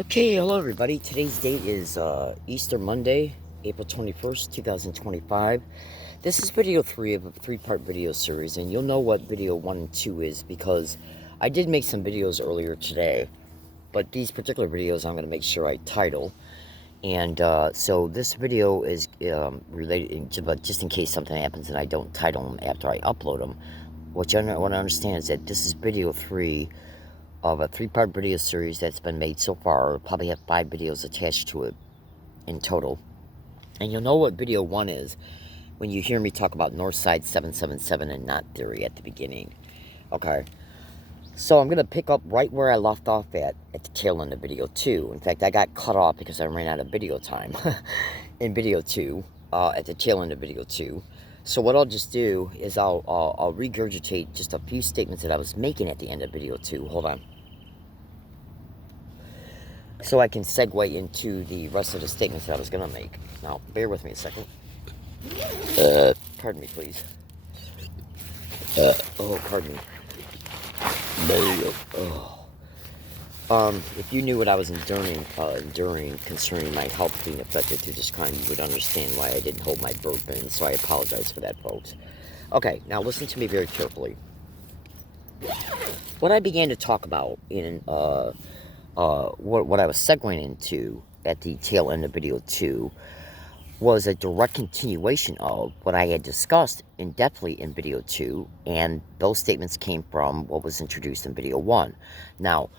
Okay, hello everybody. Today's date is Easter Monday, April 21st, 2025. This is video 3 of a 3-part video series, and you'll know what video 1 and 2 is because I did make some videos earlier today, but these particular videos I'm going to make sure I title. And so this video is related, but just in case something happens and I don't title them after I upload them, what you want to understand is that this is video 3 of a 3-part video series that's been made so far. I'll probably have 5 videos attached to it in total. And you'll know what video 1 is when you hear me talk about Northside 777 and knot theory at the beginning. Okay, so I'm going to pick up right where I left off at the tail end of video 2. In fact, I got cut off because I ran out of video time in video 2, at the tail end of video 2. So what I'll just do is I'll regurgitate just a few statements that I was making at the end of video 2. Hold on. So I can segue into the rest of the statements that I was going to make. Now, bear with me a second. Pardon me, please. Pardon me. If you knew what I was enduring concerning my health being affected through this crime, you would understand why I didn't hold my burp in, so I apologize for that, folks. Okay, now listen to me very carefully. What I began to talk about in, what I was segueing into at the tail end of video 2 was a direct continuation of what I had discussed in depthly in video 2, and those statements came from what was introduced in video 1. Now,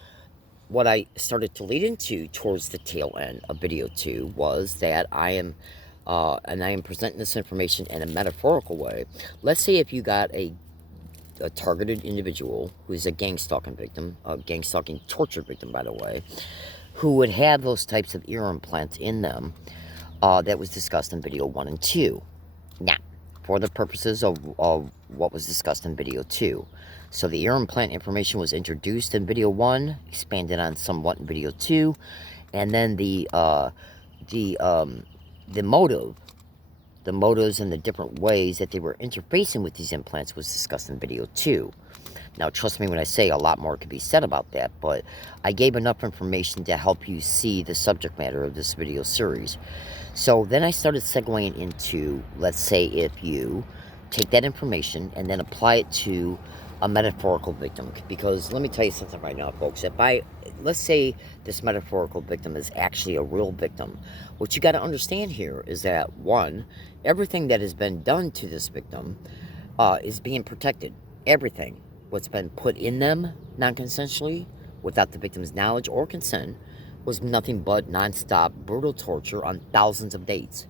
what I started to lead into towards the tail end of video 2 was that I am presenting this information in a metaphorical way. Let's say if you got a targeted individual who's a gang stalking victim, a gang stalking torture victim, by the way, who would have those types of ear implants in them, that was discussed in video 1 and 2. Now, for the purposes of what was discussed in video 2. So the ear implant information was introduced in video 1, expanded on somewhat in video 2, and then the motives and the different ways that they were interfacing with these implants was discussed in video 2. Now, trust me when I say a lot more could be said about that, but I gave enough information to help you see the subject matter of this video series. So then I started segueing into, let's say if you take that information and then apply it to a metaphorical victim. Because let me tell you something right now, folks. Let's say this metaphorical victim is actually a real victim. What you got to understand here is that, one, everything that has been done to this victim is being protected. Everything. What's been put in them non-consensually, without the victim's knowledge or consent, was nothing but non-stop brutal torture on thousands of dates.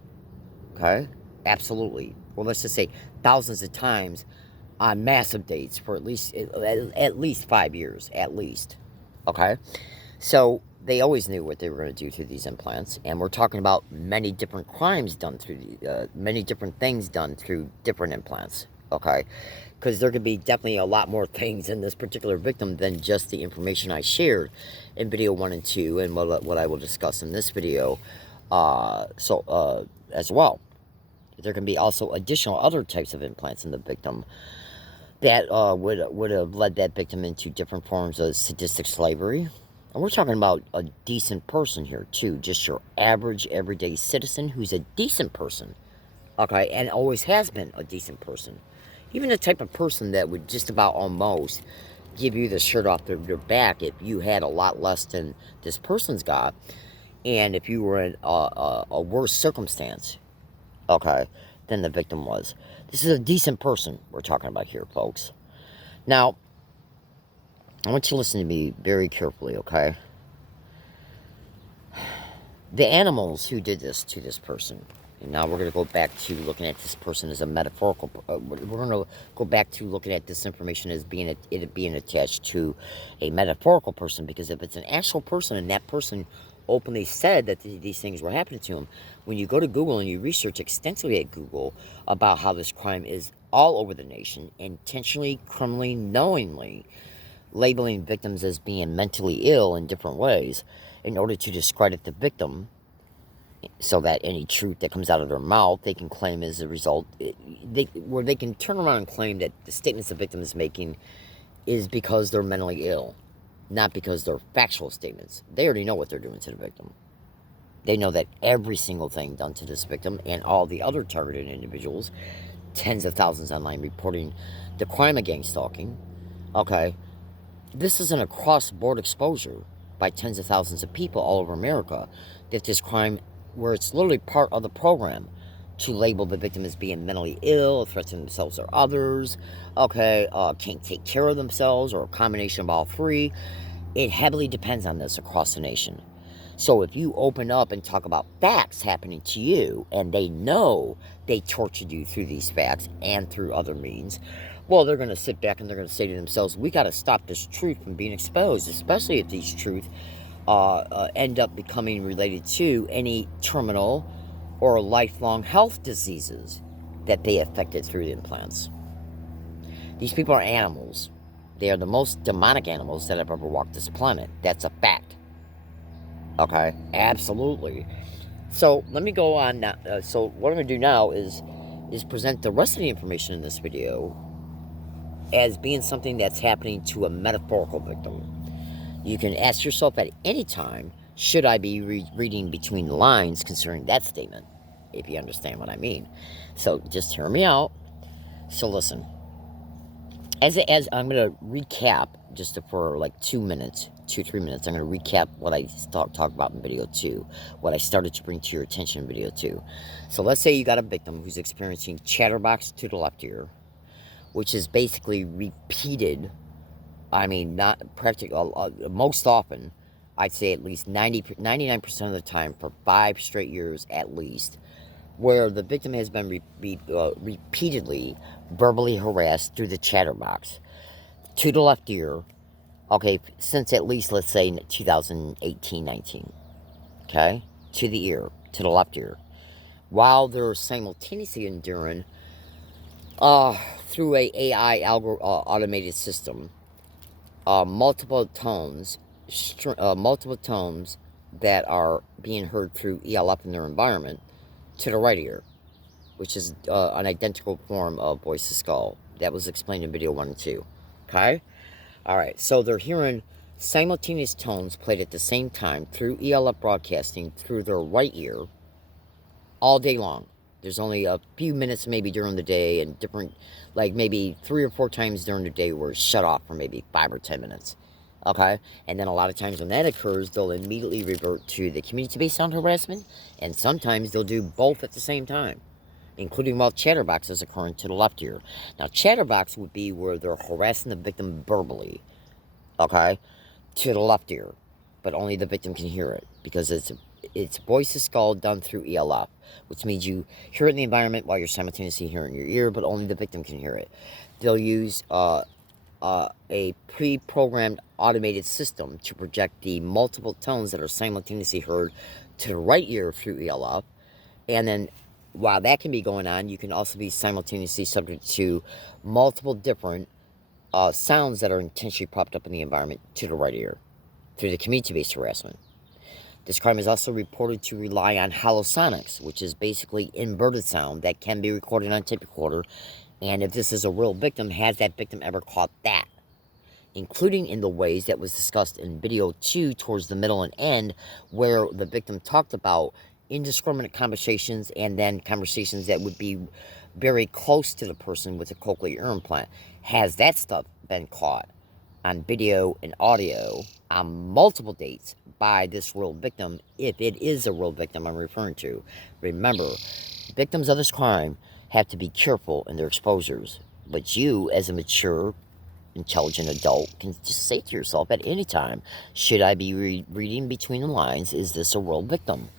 Okay? Absolutely. Well, let's just say thousands of times on massive dates for at least 5 years, at least. Okay? So they always knew what they were going to do to these implants, and we're talking about many different crimes done through many different things done through different implants. Okay? Because there could be definitely a lot more things in this particular victim than just the information I shared in video 1 and 2, and what I will discuss in this video as well. There can be also additional other types of implants in the victim that would have led that victim into different forms of sadistic slavery. And we're talking about a decent person here, too. Just your average, everyday citizen who's a decent person. Okay? And always has been a decent person. Even the type of person that would just about almost give you the shirt off their back if you had a lot less than this person's got. And if you were in a worse circumstance, okay, than the victim was. This is a decent person we're talking about here, folks. Now, I want you to listen to me very carefully, okay? The animals who did this to this person, and now we're going to go back to looking at this person as a metaphorical, we're going to go back to looking at this information as being attached to a metaphorical person, because if it's an actual person and that person openly said that these things were happening to him, when you go to Google and you research extensively at Google about how this crime is all over the nation, intentionally, criminally, knowingly labeling victims as being mentally ill in different ways in order to discredit the victim, so that any truth that comes out of their mouth they can claim as a result, where they can turn around and claim that the statements the victim is making is because they're mentally ill. not because they're factual statements. They already know what they're doing to the victim. They know that every single thing done to this victim and all the other targeted individuals, tens of thousands online reporting the crime of gang stalking, okay, this is an across-board exposure by tens of thousands of people all over America that this crime, where it's literally part of the program to label the victim as being mentally ill, threatening themselves or others, okay, can't take care of themselves, or a combination of all three. It heavily depends on this across the nation. So if you open up and talk about facts happening to you, and they know they tortured you through these facts and through other means, well, they're going to sit back and they're going to say to themselves, we got to stop this truth from being exposed, especially if these truths end up becoming related to any terminal or lifelong health diseases that they affected through the implants. These people are animals. They are the most demonic animals that have ever walked this planet. That's a fact. Okay? Absolutely. So, let me go on now. So, what I'm going to do now is present the rest of the information in this video as being something that's happening to a metaphorical victim. You can ask yourself at any time, should I be reading between the lines concerning that statement, if you understand what I mean. So just hear me out. So listen, as I'm going to recap just for like 3 minutes, I'm going to recap what I talked about in video 2, what I started to bring to your attention in video 2. So let's say you got a victim who's experiencing chatterbox to the left ear, which is basically repeated. I mean, not practical. Most often, I'd say at least 99% of the time for 5 straight years at least, where the victim has been repeatedly verbally harassed through the chatterbox to the left ear, okay, since at least, let's say, 2018-19, okay, to the ear, to the left ear, while they're simultaneously enduring through a AI automated system, multiple tones that are being heard through ELF in their environment to the right ear, which is an identical form of voice to skull. That was explained in video 1 and 2. Okay? Alright, so they're hearing simultaneous tones played at the same time through ELF broadcasting through their right ear all day long. There's only a few minutes maybe during the day, and different, like maybe 3 or 4 times during the day where it's shut off for maybe 5 or 10 minutes. Okay? And then a lot of times when that occurs, they'll immediately revert to the community-based sound harassment, and sometimes they'll do both at the same time, including while chatterbox is occurring to the left ear. Now, chatterbox would be where they're harassing the victim verbally, okay, to the left ear, but only the victim can hear it, because it's voice to skull done through ELF, which means you hear it in the environment while you're simultaneously hearing your ear, but only the victim can hear it. They'll use a pre-programmed automated system to project the multiple tones that are simultaneously heard to the right ear through ELF, and then while that can be going on, you can also be simultaneously subject to multiple different sounds that are intentionally propped up in the environment to the right ear through the community-based harassment. This crime is also reported to rely on holosonics, which is basically inverted sound that can be recorded on a tape recorder. And if this is a real victim, has that victim ever caught that? Including in the ways that was discussed in video 2 towards the middle and end, where the victim talked about indiscriminate conversations, and then conversations that would be very close to the person with a cochlear ear implant. Has that stuff been caught on video and audio on multiple dates by this real victim, if it is a real victim I'm referring to? Remember, victims of this crime have to be careful in their exposures, but you, as a mature, intelligent adult, can just say to yourself at any time, should I be reading between the lines? Is this a real victim?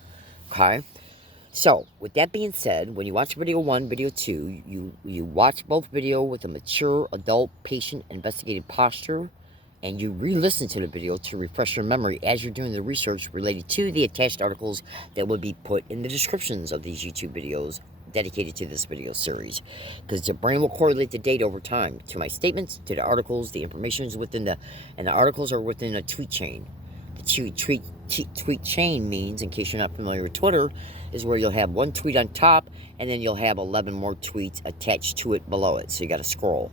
Okay? So, with that being said, when you watch video 1, video 2, you watch both video with a mature, adult, patient, investigative posture, and you re-listen to the video to refresh your memory as you're doing the research related to the attached articles that will be put in the descriptions of these YouTube videos dedicated to this video series. Because the brain will correlate the data over time to my statements, to the articles, the information is within and the articles are within a tweet chain. The tweet chain means, in case you're not familiar with Twitter, is where you'll have one tweet on top, and then you'll have 11 more tweets attached to it below it. So you got to scroll.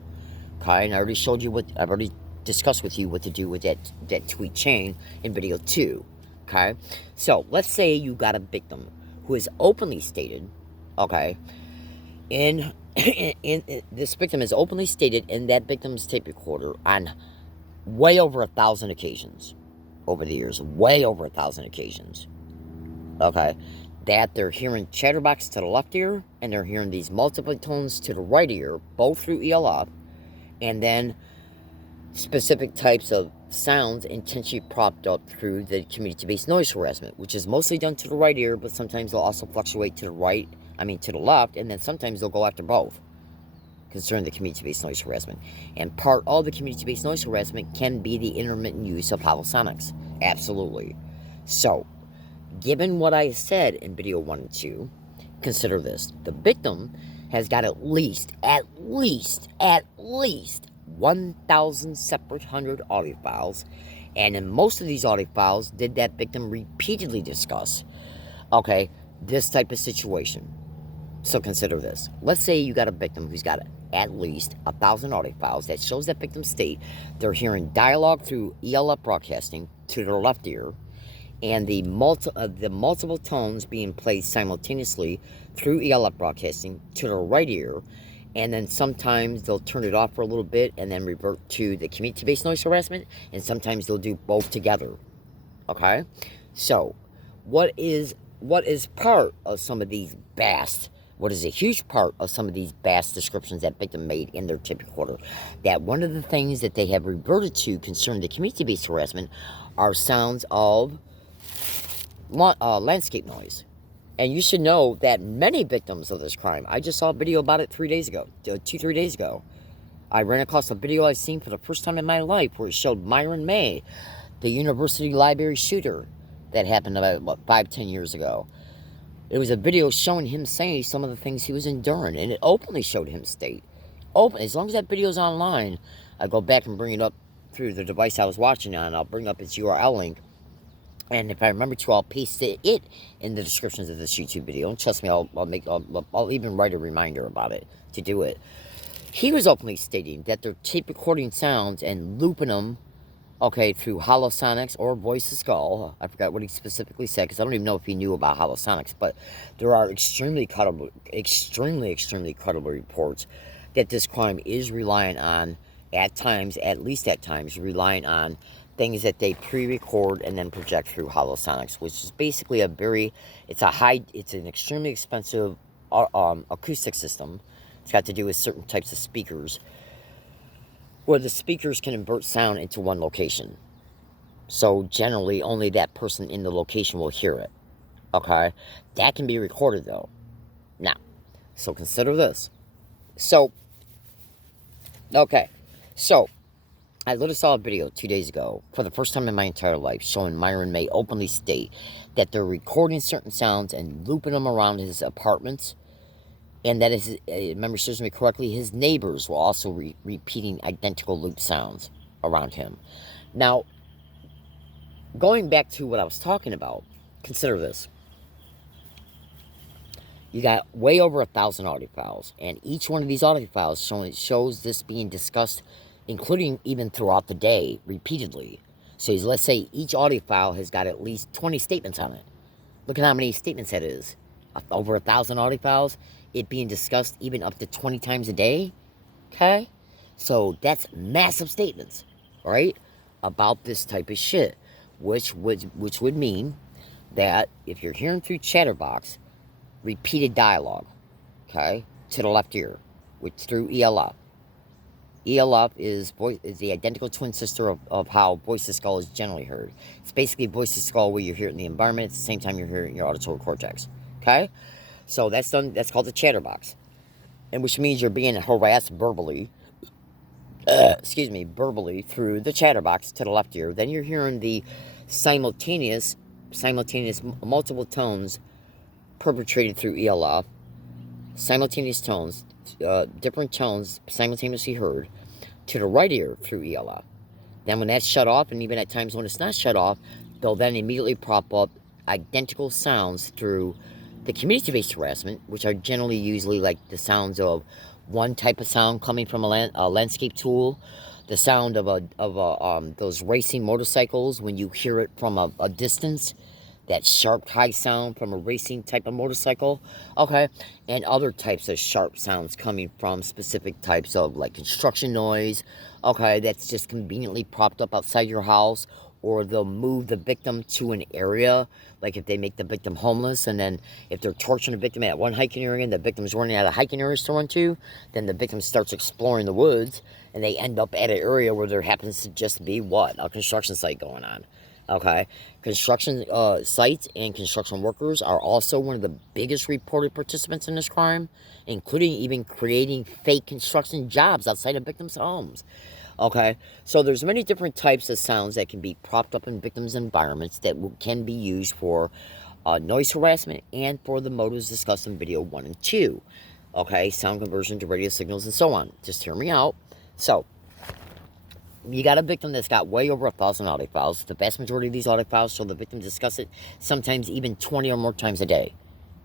Okay, and I already showed you I've already discuss with you what to do with that tweet chain in video 2. Okay? So, let's say you got a victim who is openly stated, okay, in this victim is openly stated in that victim's tape recorder on way over 1,000 occasions over the years, way over 1,000 occasions, okay, that they're hearing chatterbox to the left ear and they're hearing these multiple tones to the right ear, both through ELF, and then specific types of sounds intentionally propped up through the community-based noise harassment, which is mostly done to the right ear, but sometimes they'll also fluctuate to the left, and then sometimes they'll go after both concerning the community-based noise harassment. And part of the community-based noise harassment can be the intermittent use of holosonics. Absolutely. So, given what I said in video 1 and 2, consider this. The victim has got at least 1,000 separate 100 audio files, and in most of these audio files did that victim repeatedly discuss, okay, this type of situation. So consider this. Let's say you got a victim who's got at least 1,000 audio files that shows that victim's state. They're hearing dialogue through ELF broadcasting to their left ear, and the multiple tones being played simultaneously through ELF broadcasting to their right ear, and then sometimes they'll turn it off for a little bit and then revert to the community-based noise harassment, and sometimes they'll do both together. Okay? So, what is part of some of these what is a huge part of some of these vast descriptions that victim made in their tape recorder? That one of the things that they have reverted to concerning the community-based harassment are sounds of landscape noise. And you should know that many victims of this crime, I just saw a video about it 3 days ago, 3 days ago. I ran across a video I've seen for the first time in my life where it showed Myron May, the university library shooter that happened about 5-10 years ago. It was a video showing him saying some of the things he was enduring, and it openly showed him state. As long as that video's online, I go back and bring it up through the device I was watching on. I'll bring up its URL link. And if I remember to, I'll paste it in the descriptions of this YouTube video. And trust me, I'll even write a reminder about it to do it. He was openly stating that they're tape recording sounds and looping them, okay, through holosonics or voice to skull. I forgot what he specifically said because I don't even know if he knew about holosonics. But there are extremely credible reports that this crime is relying on, at least at times, relying on things that they pre-record and then project through holosonics, which is basically it's an extremely expensive acoustic system. It's got to do with certain types of speakers, where the speakers can invert sound into one location. So generally, only that person in the location will hear it. Okay? That can be recorded, though. Now, so consider this. So, okay. So, I literally saw a video 2 days ago, for the first time in my entire life, showing Myron May openly state that they're recording certain sounds and looping them around his apartments, and that, if memory serves me correctly, his neighbors were also repeating identical loop sounds around him. Now, going back to what I was talking about, consider this. You got way over 1,000 audio files, and each one of these audio files shows this being discussed, including even throughout the day, repeatedly. So let's say each audio file has got at least 20 statements on it. Look at how many statements that is. Over 1,000 audio files, it being discussed even up to 20 times a day. Okay? So that's massive statements, right? About this type of shit. Which would mean that if you're hearing through Chatterbox, repeated dialogue, okay, to the left ear, through ELF. ELF is the identical twin sister of how voice to skull is generally heard. It's basically voice to skull where you hear it in the environment at the same time you're hearing your auditory cortex. Okay? So that's called the chatterbox. And which means you're being harassed verbally, verbally through the chatterbox to the left ear. Then you're hearing the simultaneous multiple tones perpetrated through ELF. Simultaneous tones, different tones simultaneously heard to the right ear through ELF. Then when that's shut off, and even at times when it's not shut off, they'll then immediately prop up identical sounds through the community-based harassment, which are generally usually like the sounds of one type of sound coming from a landscape tool, The sound of those racing motorcycles when you hear it from a distance, that sharp high sound from a racing type of motorcycle, okay, and other types of sharp sounds coming from specific types of like construction noise, okay, that's just conveniently propped up outside your house, or they'll move the victim to an area, like if they make the victim homeless, and then if they're torturing the victim at one hiking area and the victim's running out of hiking areas to run to, then the victim starts exploring the woods, and they end up at an area where there happens to just be what? A construction site going on. Okay, construction sites and construction workers are also one of the biggest reported participants in this crime, including even creating fake construction jobs outside of victims' homes. Okay, so there's many different types of sounds that can be propped up in victims' environments that can be used for noise harassment and for the motives discussed in video 1 and 2. Okay, sound conversion to radio signals and so on. Just hear me out. So, you got a victim that's got way over 1,000 audio files. The vast majority of these audio files show the victim discuss it sometimes even 20 or more times a day.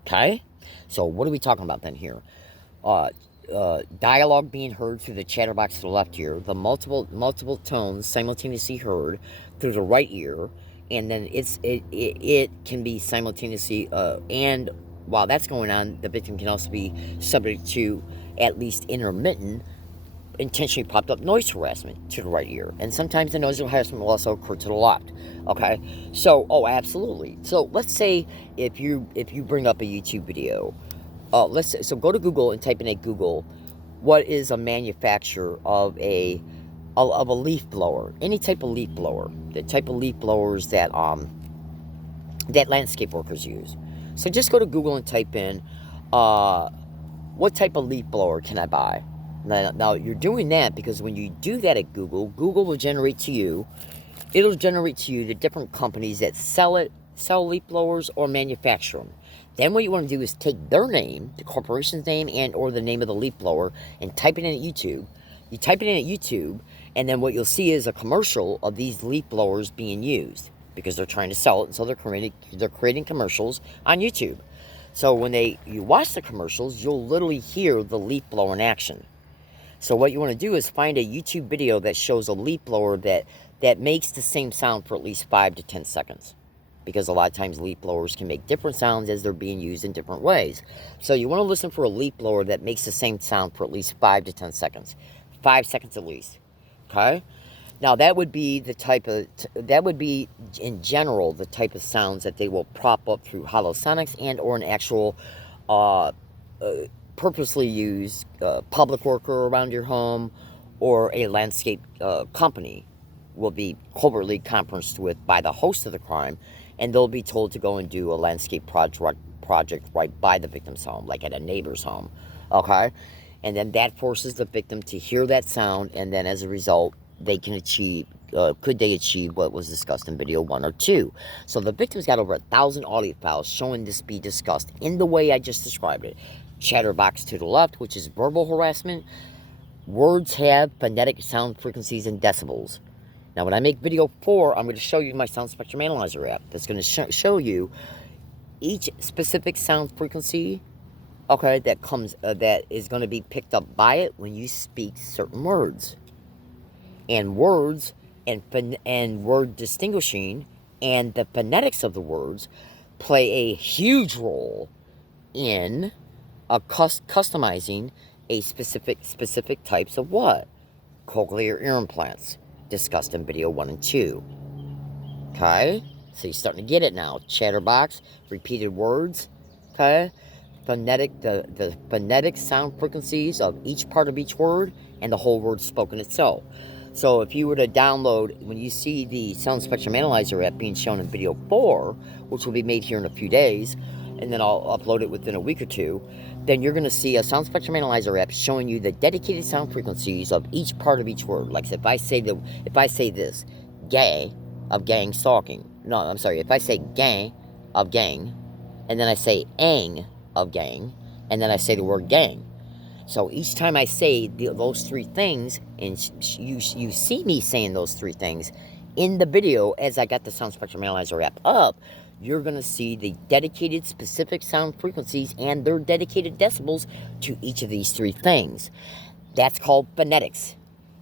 Okay? So what are we talking about then here? Dialogue being heard through the chatterbox to the left ear, the multiple tones simultaneously heard through the right ear, and then it can be simultaneously, and while that's going on, the victim can also be subject to at least intermittent intentionally popped up noise harassment to the right ear, and sometimes the noise harassment will also occur to the left. Okay, so absolutely. So let's say if you bring up a YouTube video, so go to Google and type in at Google, what is a manufacturer of a leaf blower, any type of leaf blower, the type of leaf blowers that that landscape workers use. So just go to Google and type in what type of leaf blower can I buy. Now, you're doing that because when you do that at Google, Google will generate to you, it'll generate to you the different companies that sell leaf blowers or manufacture them. Then what you want to do is take their name, the corporation's name, and or the name of the leaf blower, and type it in at YouTube. You type it in at YouTube, and then what you'll see is a commercial of these leaf blowers being used because they're trying to sell it, and so they're creating commercials on YouTube. So when you watch the commercials, you'll literally hear the leaf blower in action. So what you want to do is find a YouTube video that shows a leaf blower that makes the same sound for at least 5 to 10 seconds. Because a lot of times leaf blowers can make different sounds as they're being used in different ways. So you want to listen for a leaf blower that makes the same sound for at least 5 to 10 seconds. 5 seconds at least. Okay? Now that would be in general the type of sounds that they will prop up through Holosonics and or an actual purposely used public worker around your home, or a landscape company will be covertly conferenced with by the host of the crime, and they'll be told to go and do a landscape project right by the victim's home, like at a neighbor's home. Okay? And then that forces the victim to hear that sound, and then as a result, they can achieve, could they achieve what was discussed in video 1 or 2. So the victim's got over 1,000 audio files showing this be discussed in the way I just described it. Chatterbox to the left, which is verbal harassment. Words have phonetic sound frequencies and decibels. Now, when I make video 4, I'm going to show you my Sound Spectrum Analyzer app. That's going to show you each specific sound frequency, okay, that is going to be picked up by it when you speak certain words. And words and word distinguishing and the phonetics of the words play a huge role in customizing a specific types of what? Cochlear ear implants, discussed in video 1 and 2. Okay? So you're starting to get it now. Chatterbox, repeated words, okay? The phonetic sound frequencies of each part of each word and the whole word spoken itself. So if you were to download, when you see the Sound Spectrum Analyzer app being shown in video 4, which will be made here in a few days, and then I'll upload it within a week or two, then you're going to see a Sound Spectrum Analyzer app showing you the dedicated sound frequencies of each part of each word. Like if I say this, gay, of gang stalking. No, I'm sorry. If I say gang, of gang, and then I say ang, of gang, and then I say the word gang. So each time I say those three things, and you see me saying those three things in the video as I got the Sound Spectrum Analyzer app up, you're going to see the dedicated specific sound frequencies and their dedicated decibels to each of these three things. That's called phonetics.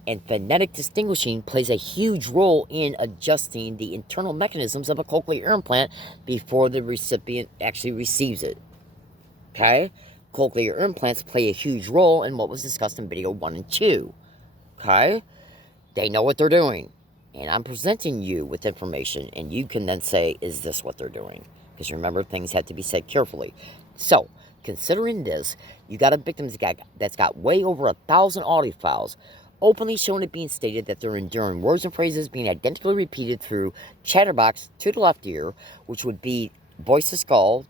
And phonetic distinguishing plays a huge role in adjusting the internal mechanisms of a cochlear ear implant before the recipient actually receives it. Okay? Cochlear ear implants play a huge role in what was discussed in video 1 and 2. Okay? They know what they're doing. And I'm presenting you with information, and you can then say, is this what they're doing? Because remember, things have to be said carefully. So, considering this, you got a victim that's got way over 1,000 audio files, openly showing it being stated that they're enduring words and phrases being identically repeated through chatterbox to the left ear, which would be voice to skull,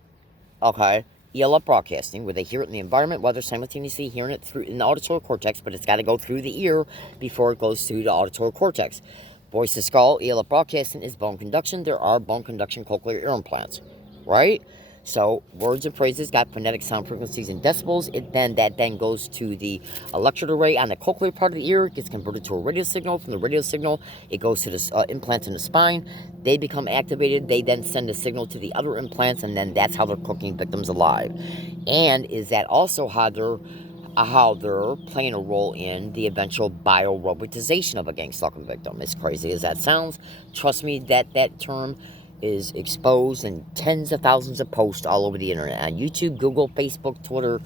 okay, ELF broadcasting, where they hear it in the environment while they're simultaneously hearing it through in the auditory cortex, but it's got to go through the ear before it goes through the auditory cortex. Voice to skull, ELF broadcasting is bone conduction. There are bone conduction cochlear ear implants, right? So words and phrases got phonetic sound frequencies in decibels. That then goes to the electrode array on the cochlear part of the ear. It gets converted to a radio signal. From the radio signal, it goes to the implants in the spine. They become activated. They then send a signal to the other implants, and then that's how they're cooking victims alive. And is that also how they're playing a role in the eventual biorobotization of a gang-stalking victim? As crazy as that sounds, trust me, that term is exposed in tens of thousands of posts all over the internet, on YouTube, Google, Facebook, Twitter.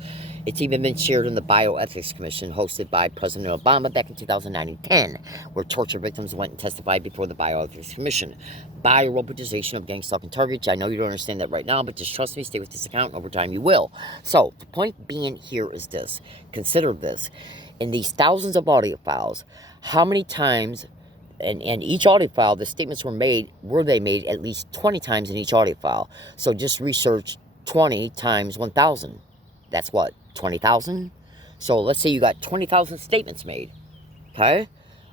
It's even been shared in the Bioethics Commission hosted by President Obama back in 2009 and 10, where torture victims went and testified before the Bioethics Commission. Biorobotization of gang-stalking targets. I know you don't understand that right now, but just trust me, stay with this account, and over time you will. So, the point being here is this. Consider this. In these thousands of audio files, how many times... And each audio file, the statements were they made at least 20 times in each audio file. So just research 20 times 1,000. That's what, 20,000? So let's say you got 20,000 statements made, okay,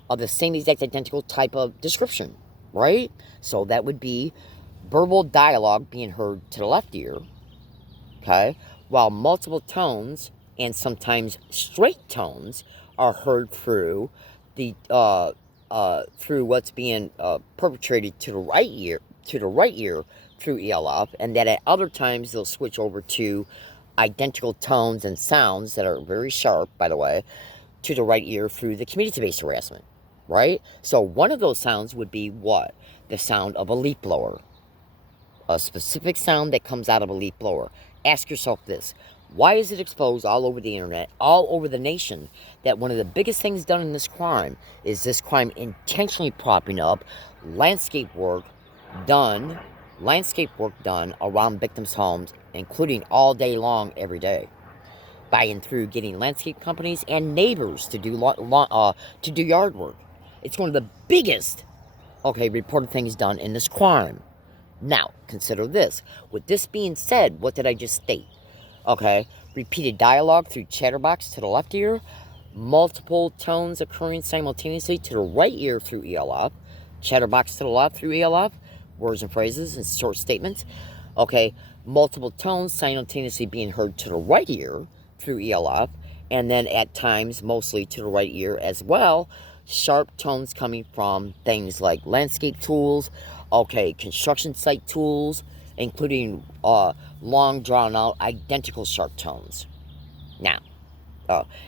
of the same exact identical type of description, right? So that would be verbal dialogue being heard to the left ear, okay, while multiple tones and sometimes straight tones are heard through the through what's being perpetrated to the right ear through ELF, and that at other times they'll switch over to identical tones and sounds that are very sharp, by the way, to the right ear through the community-based harassment, right? So one of those sounds would be what? The sound of a leaf blower. A specific sound that comes out of a leaf blower. Ask yourself this. Why is it exposed all over the internet, all over the nation, that one of the biggest things done in this crime is this crime intentionally propping up landscape work done around victims' homes, including all day long, every day, by and through getting landscape companies and neighbors to do yard work. It's one of the biggest, reported things done in this crime. Now, consider this. With this being said, what did I just state? Okay, repeated dialogue through chatterbox to the left ear, multiple tones occurring simultaneously to the right ear through ELF, chatterbox to the left through ELF, words and phrases and short statements. Okay, multiple tones simultaneously being heard to the right ear through ELF, and then at times mostly to the right ear as well, sharp tones coming from things like landscape tools, construction site tools, including long drawn out identical sharp tones. Now,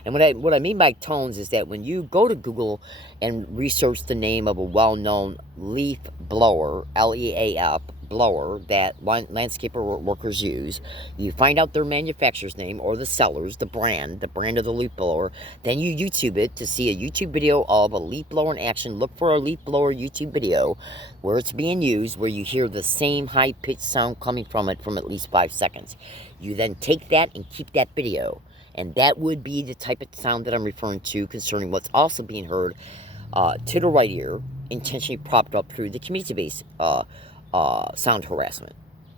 and what I mean by tones is that when you go to Google and research the name of a well-known leaf blower, LEAF blower, that landscaper workers use, you find out their manufacturer's name or the seller's, the brand of the leaf blower, then you YouTube it to see a YouTube video of a leaf blower in action. Look for a leaf blower YouTube video where it's being used, where you hear the same high-pitched sound coming from it from at least 5 seconds. You then take that and keep that video. And that would be the type of sound that I'm referring to concerning what's also being heard to the right ear, intentionally propped up through the community-based sound harassment.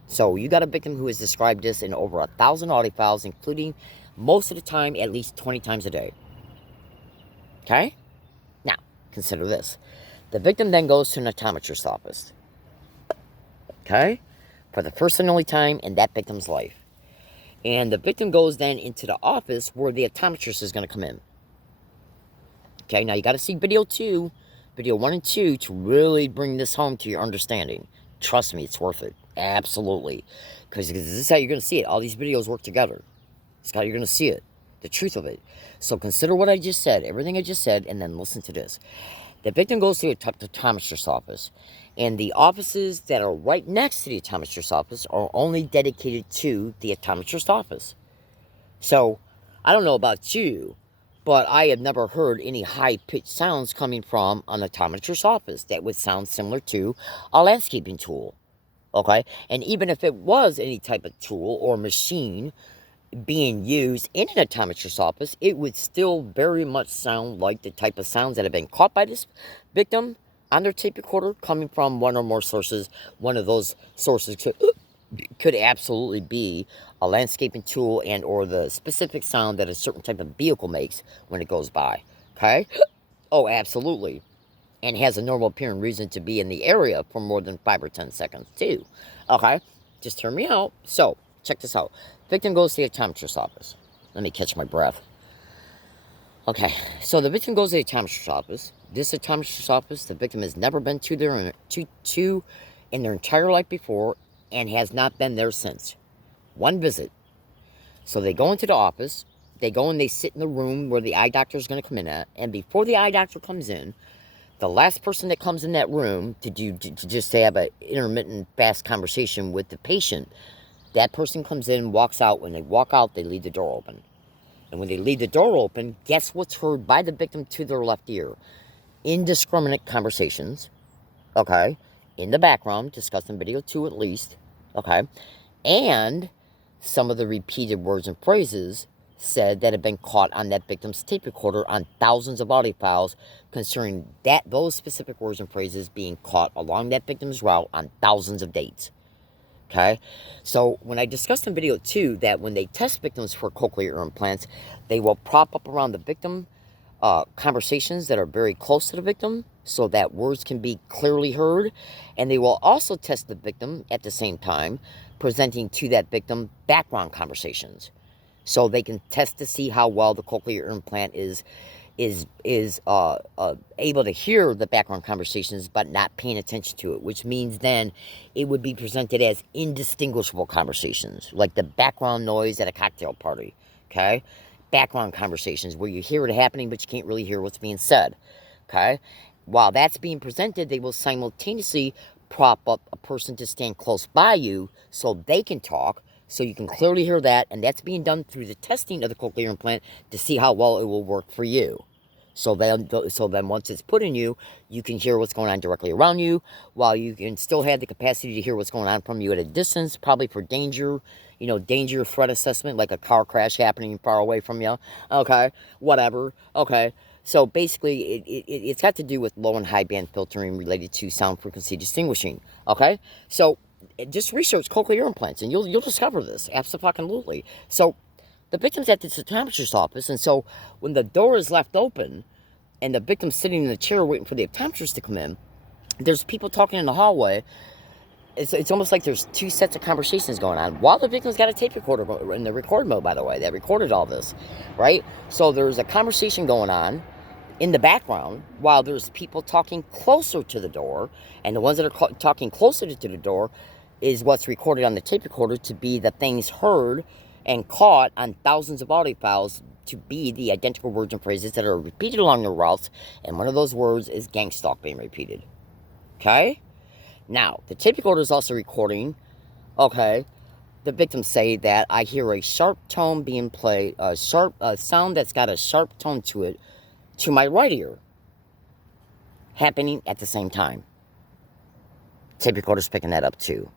So you got a victim who has described this in over 1,000 audio files, including most of the time at least 20 times a day. Okay? Now, consider this. The victim then goes to an optometrist's office. Okay? For the first and only time in that victim's life. And the victim goes then into the office where the optometrist is going to come in. Okay, now you got to see video 1 and 2 to really bring this home to your understanding. Trust me, it's worth it. Absolutely. Because this is how you're going to see it. All these videos work together. It's how you're going to see it. The truth of it. So consider what I just said, everything I just said, and then listen to this. The victim goes to the optometrist's office, and the offices that are right next to the optometrist's office are only dedicated to the optometrist's office. So, I don't know about you, but I have never heard any high-pitched sounds coming from an optometrist's office that would sound similar to a landscaping tool. Okay? And even if it was any type of tool or machine being used in an optometrist's office, it would still very much sound like the type of sounds that have been caught by this victim on their tape recorder coming from one or more sources. One of those sources could absolutely be a landscaping tool and or the specific sound that a certain type of vehicle makes when it goes by. Okay? Oh, absolutely. And has a normal appearing reason to be in the area for more than 5 or 10 seconds too. Okay? Just hear me out. So, check this out. Victim goes to the optometrist's office. Let me catch my breath. Okay, so the victim goes to the optometrist's office. This optometrist's office, the victim has never been to there in their entire life before and has not been there since. One visit. So they go into the office. They go and they sit in the room where the eye doctor is going to come in at. And before the eye doctor comes in, the last person that comes in that room to just have an intermittent fast conversation with the patient, that person comes in, walks out. When they walk out, they leave the door open. And when they leave the door open, guess what's heard by the victim to their left ear? Indiscriminate conversations, okay, in the background, discussed in video 2 at least, okay, and some of the repeated words and phrases said that have been caught on that victim's tape recorder on thousands of audio files concerning those specific words and phrases being caught along that victim's route on thousands of dates. Okay, so when I discussed in video 2 that when they test victims for cochlear implants, they will prop up around the victim conversations that are very close to the victim so that words can be clearly heard, and they will also test the victim at the same time, presenting to that victim background conversations, so they can test to see how well the cochlear implant is able to hear the background conversations but not paying attention to it, which means then it would be presented as indistinguishable conversations, like the background noise at a cocktail party, okay? Background conversations where you hear it happening but you can't really hear what's being said, okay? While that's being presented, they will simultaneously prop up a person to stand close by you so they can talk, so you can clearly hear that, and that's being done through the testing of the cochlear implant to see how well it will work for you. So then once it's put in you, you can hear what's going on directly around you, while you can still have the capacity to hear what's going on from you at a distance, probably for danger, danger threat assessment, like a car crash happening far away from you, okay, whatever, okay. So basically, it's got to do with low and high band filtering related to sound frequency distinguishing, okay. So just research cochlear implants, and you'll discover this, absolutely. So the victim's at the optometrist's office, and so when the door is left open, and the victim's sitting in the chair waiting for the optometrist to come in, there's people talking in the hallway. It's almost like there's two sets of conversations going on while the victim's got a tape recorder in the record mode, by the way. They recorded all this, right? So there's a conversation going on in the background while there's people talking closer to the door, and the ones that are talking closer to the door is what's recorded on the tape recorder to be the things heard and caught on thousands of audio files to be the identical words and phrases that are repeated along the routes, and one of those words is gang stalk being repeated. Okay? Now, the tape recorder is also recording, okay, the victims say that I hear a sharp tone being played, a sound that's got a sharp tone to it, to my right ear, happening at the same time. Tape recorder's picking that up too.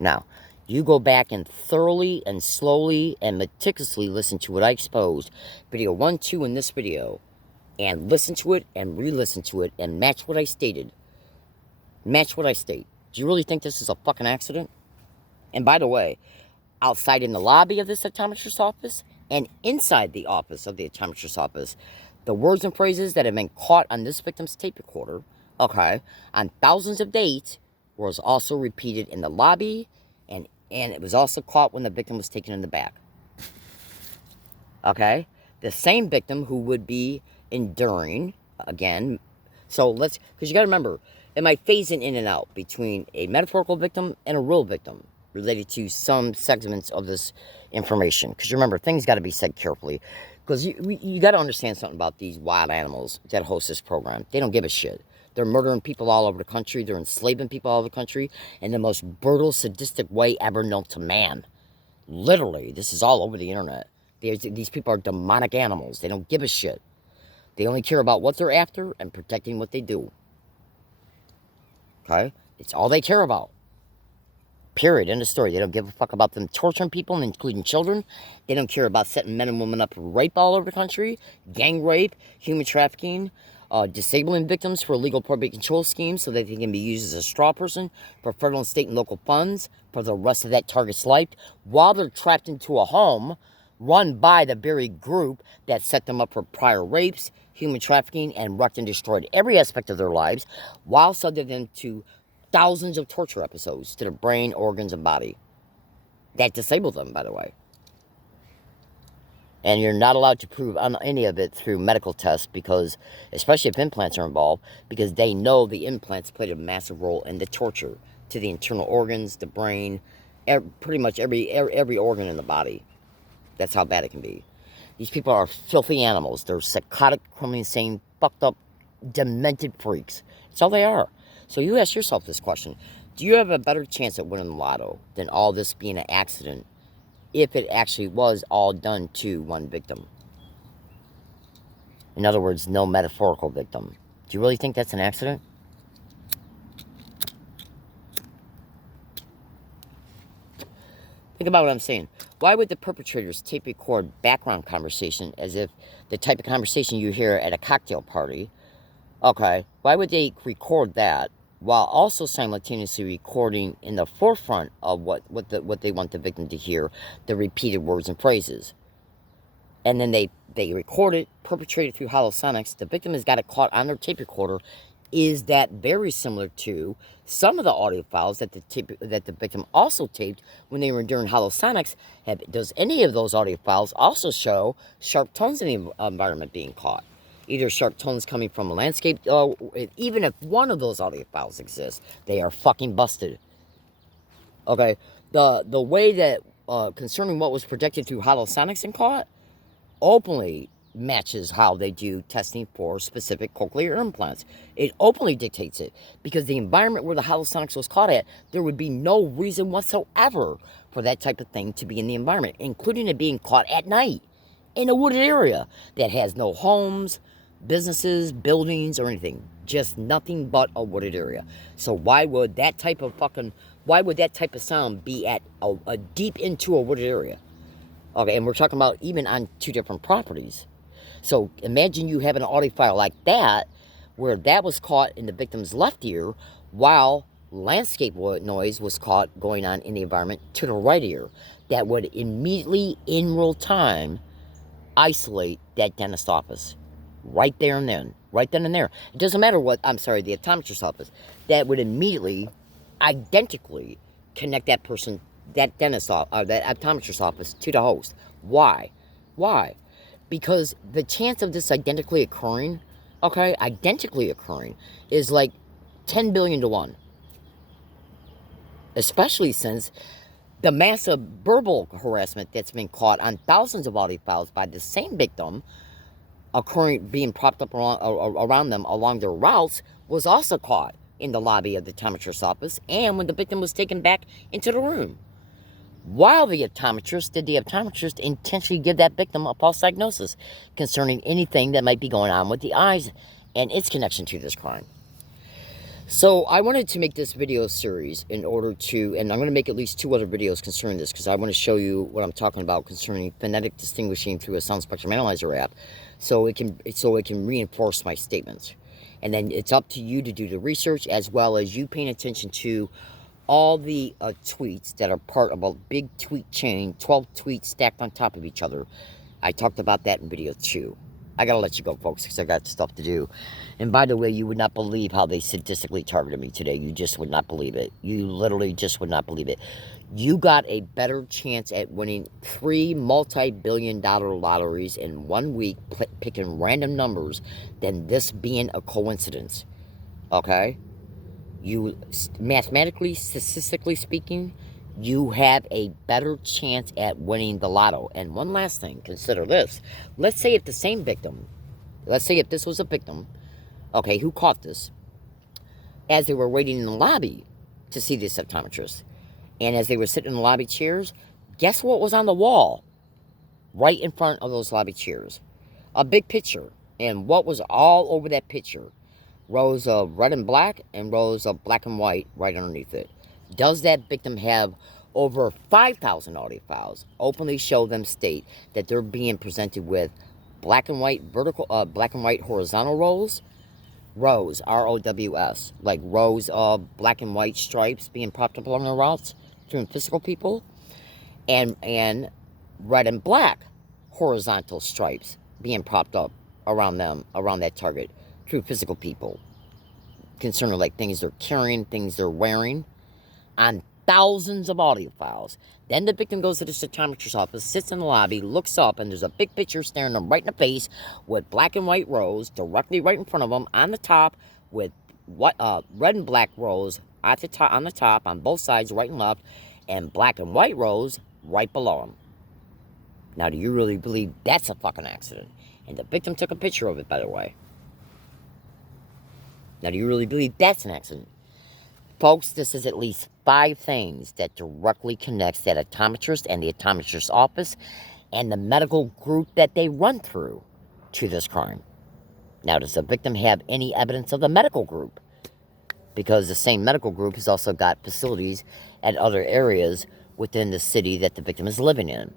Now, you go back and thoroughly and slowly and meticulously listen to what I exposed, video 1, 2 in this video, and listen to it and re-listen to it and match what I stated. Match what I state. Do you really think this is a fucking accident? And by the way, outside in the lobby of this optometrist's office and inside the office of the optometrist's office, the words and phrases that have been caught on this victim's tape recorder, okay, on thousands of dates, was also repeated in the lobby, and it was also caught when the victim was taken in the back. Okay? The same victim who would be enduring, again, because you got to remember, am I phasing in and out between a metaphorical victim and a real victim? related to some segments of this information. Because remember, things got to be said carefully. Because you got to understand something about these wild animals that host this program. They don't give a shit. They're murdering people all over the country. They're enslaving people all over the country in the most brutal, sadistic way ever known to man. Literally, this is all over the internet. These people are demonic animals. They don't give a shit. They only care about what they're after and protecting what they do. Okay? It's all they care about. Period. End of story. They don't give a fuck about them torturing people, including children. They don't care about setting men and women up for rape all over the country, gang rape, human trafficking, disabling victims for illegal probate control schemes so that they can be used as a straw person for federal, state, and local funds for the rest of that target's life while they're trapped into a home run by the very group that set them up for prior rapes, human trafficking, and wrecked and destroyed every aspect of their lives while subjecting them to thousands of torture episodes to their brain, organs, and body. That disabled them, by the way. And you're not allowed to prove any of it through medical tests because, especially if implants are involved, because they know the implants played a massive role in the torture to the internal organs, the brain, pretty much every organ in the body. That's how bad it can be. These people are filthy animals. They're psychotic, criminally insane, fucked up, demented freaks. That's all they are. So you ask yourself this question. Do you have a better chance at winning the lotto than all this being an accident if it actually was all done to one victim? In other words, no metaphorical victim. Do you really think that's an accident? Think about what I'm saying. Why would the perpetrators tape record background conversation as if the type of conversation you hear at a cocktail party? Okay, why would they record that while also simultaneously recording in the forefront of what they want the victim to hear, the repeated words and phrases? And then they record it, perpetrate it through holosonics. The victim has got it caught on their tape recorder. Is that very similar to some of the audio files that the victim also taped when they were during holosonics? Does any of those audio files also show sharp tones in the environment being caught? Either sharp tones coming from a landscape, even if one of those audio files exists, they are fucking busted. Okay, the way that concerning what was projected through holosonics and caught openly matches how they do testing for specific cochlear implants. It openly dictates it because the environment where the holosonics was caught at, there would be no reason whatsoever for that type of thing to be in the environment, including it being caught at night in a wooded area that has no homes, businesses, buildings, or anything. Just nothing but a wooded area. So why would that type of sound be at a deep into a wooded area? Okay, and we're talking about even on two different properties. So imagine you have an audio file like that, where that was caught in the victim's left ear, while landscape noise was caught going on in the environment to the right ear. That would immediately, in real time, isolate that dentist office. Right there and then. Right then and there. It doesn't matter the optometrist's office. That would immediately, identically connect that person, that optometrist's office to the host. Why? Why? Because the chance of this identically occurring, is like 10 billion to 1. Especially since the massive verbal harassment that's been caught on thousands of audio files by the same victim being propped up around them along their routes was also caught in the lobby of the optometrist's office and when the victim was taken back into the room. While the optometrist intentionally give that victim a false diagnosis concerning anything that might be going on with the eyes and its connection to this crime. So I wanted to make this video series in order to, and I'm going to make at least 2 other videos concerning this because I want to show you what I'm talking about concerning phonetic distinguishing through a sound spectrum analyzer app, so it can reinforce my statements. And then it's up to you to do the research as well as you paying attention to all the tweets that are part of a big tweet chain, 12 tweets stacked on top of each other. I talked about that in video 2. I gotta let you go, folks, because I got stuff to do. And by the way, you would not believe how they sadistically targeted me today. You just would not believe it. You literally just would not believe it. You got a better chance at winning 3 multi-billion-dollar lotteries in 1 week, picking random numbers, than this being a coincidence. Okay? You, mathematically, statistically speaking, you have a better chance at winning the lotto. And one last thing, consider this. Let's say if the same victim, let's say if this was a victim, okay, who caught this, as they were waiting in the lobby to see the optometrist, and as they were sitting in the lobby chairs, guess what was on the wall right in front of those lobby chairs? A big picture. And what was all over that picture? Rows of red and black and rows of black and white right underneath it. Does that victim have over 5,000 audio files? Openly show them state that they're being presented with black and white vertical, black and white horizontal rows, ROWS, like rows of black and white stripes being propped up along the routes through physical people, and red and black horizontal stripes being propped up around them, around that target, through physical people, concerning like things they're carrying, things they're wearing, on thousands of audio files. Then the victim goes to the optometrist's office, sits in the lobby, looks up, and there's a big picture staring them right in the face with black and white rows directly right in front of them on the top, with what red and black rows at the top, on both sides, right and left, and black and white rows right below them. Now, do you really believe that's a fucking accident? And the victim took a picture of it, by the way. Now, do you really believe that's an accident? Folks, this is at least 5 things that directly connects that optometrist and the optometrist's office and the medical group that they run through to this crime. Now, does the victim have any evidence of the medical group? Because the same medical group has also got facilities at other areas within the city that the victim is living in.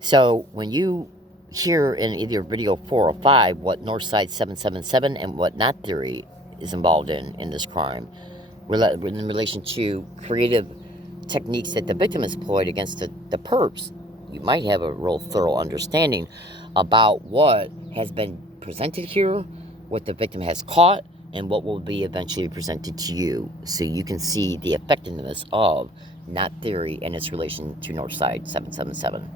So, when you hear in either video 4 or 5 what Northside 777 and what Knot Theory is involved in this crime, in relation to creative techniques that the victim has employed against the perps, you might have a real thorough understanding about what has been presented here, what the victim has caught, and what will be eventually presented to you, so you can see the effectiveness of Knot Theory and its relation to Northside 777.